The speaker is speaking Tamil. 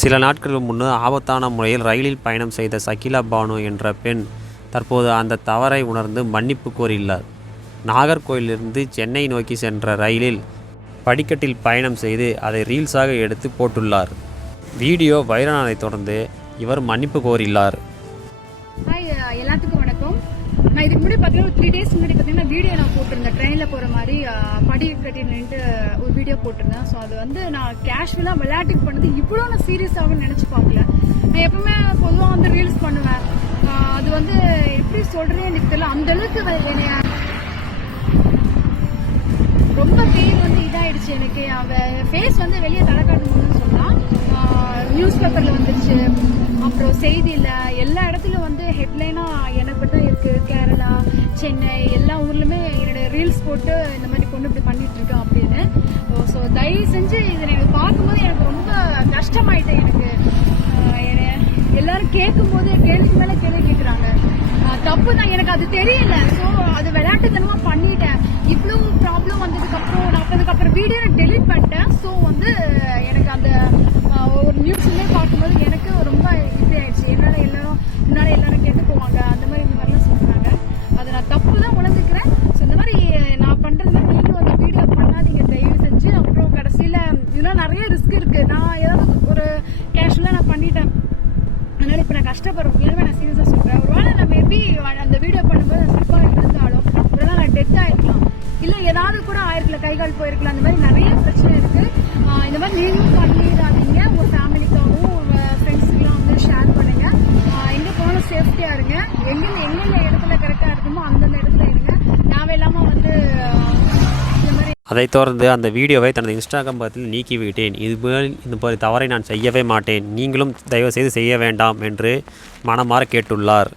சில நாட்களுக்கு முன்னர் ஆபத்தான முறையில் ரயிலில் பயணம் செய்த ஷகிலா பானு என்ற பெண் தற்போது அந்த தவறை உணர்ந்து மன்னிப்பு கோரியுள்ளார். நாகர்கோயிலிருந்து சென்னை நோக்கி சென்ற ரயிலில் படிக்கட்டில் பயணம் செய்து அதை ரீல்ஸாக எடுத்து போட்டுள்ளார். வீடியோ வைரலானதைத் தொடர்ந்து இவர் மன்னிப்பு கோரியுள்ளார். ஹாய், எல்லாத்துக்கும் வணக்கம். நான் இதுக்கு முன்னாடி பார்த்தீங்கன்னா 3 days முன்னாடி பார்த்தீங்கன்னா வீடியோ நான் போட்டிருந்தேன். ட்ரெயினில் போகிற மாதிரி படிக்கட்டி நின்று ஒரு வீடியோ போட்டிருந்தேன். ஸோ அது வந்து நான் கேஷுவலாக விளையாட்டுக்கு பண்ணது இவ்வளோ நான் சீரியஸாகவும் நினச்சி பார்க்கல. நான் எப்பவுமே பொதுவாக வந்து ரீல்ஸ் பண்ணுவேன். அது வந்து எப்படி சொல்கிறேன்னு எனக்கு தெரியல. அந்தளவுக்கு என்னைய ரொம்ப பேர் வந்து இதாகிடுச்சு. எனக்கு அவன் ஃபேஸ் வந்து வெளியே தலை காட்டணும்னு சொல்லலாம். நியூஸ் பேப்பரில் வந்துருச்சு, அப்புறம் செய்தியில் எல்லா இடத்துலையும் வந்து ஹெட்லைனாக எனக்கு தான் இருக்குது. கேரளா, சென்னை எல்லா ஊர்லேயுமே என்னோட ரீல்ஸ் போட்டு இந்த மாதிரி பொண்ணு இப்படி பண்ணிகிட்ருக்கேன் அப்படின்னு. ஸோ தயவு செஞ்சு இதை எனக்கு பார்க்கும்போது எனக்கு ரொம்ப கஷ்டமாயிட்டேன். எனக்கு எல்லாரும் கேட்கும்போது கேள்விக்கு மேலே கேள்வி கேட்குறாங்க. தப்பு தான், எனக்கு அது தெரியல. ஸோ அது விளையாட்டுத்தனமாக பண்ணிட்டேன். இவ்வளோ ப்ராப்ளம் வந்ததுக்கப்புறம் நான் அதுக்கப்புறம் வீடியோ நான் டெலிட் பண்ணிட்டேன். ஸோ வந்து எனக்கு அந்த ஒரு நியூஸ்லேயே பார்க்கும்போது எனக்கு ரொம்ப இப்படி ஆயிடுச்சு. என்னால் எல்லாரும் கேட்டு போவாங்க, அந்த மாதிரி இந்த மாதிரிலாம் சொல்கிறாங்க. அதை நான் தப்பு தான் உணர்ந்துக்கிறேன். ஸோ இந்த மாதிரி நான் பண்ணுறது மாதிரி நீங்களும் அந்த வீடியோ பண்ணாதீங்க தயவு செஞ்சு. அப்புறம் கடைசியில் இதெல்லாம் நிறைய ரிஸ்க் இருக்குது. நான் ஏதாவது ஒரு கேஷுவலாக நான் பண்ணிட்டேன், அதனால இப்போ நான் கஷ்டப்படுறேன். உண்மையாலுமே நான் சீரியஸாக சொல்கிறேன். ஒருவேளை நான் மேபி அந்த வீடியோ பண்ணும்போது ஸ்லிப்பாக இருந்தாலும் ஒருவேளை நான் டெத் ஆகிருக்கலாம், இல்லை ஏதாவது கூட ஆயிருக்கலாம், கை கால் போயிருக்கலாம். அந்த மாதிரி நிறைய பிரச்சனை இருக்குது. இந்த மாதிரி நீங்களும் பண்ணிடாதீங்க. உங்கள் ஃபேமிலிக்காகவும் உங்கள் ஃப்ரெண்ட்ஸுக்கெலாம் வந்து ஷேர் பண்ணுங்கள். எங்கே போனாலும் சேஃப்டியாக இருங்க. எங்கெந்த இடத்துல கரெக்டாக இருக்குமோ அந்தந்த இடத்துல இருங்க. தேவையில்லாமல் வந்து இந்த மாதிரி. அதைத் தொடர்ந்து அந்த வீடியோவை தனது இன்ஸ்டாகிராம் பக்கத்தில் நீக்கிவிட்டேன். இந்த மாதிரி தவறை நான் செய்யவே மாட்டேன். நீங்களும் தயவுசெய்து செய்ய வேண்டாம் என்று மனமாற கேட்டுள்ளார்.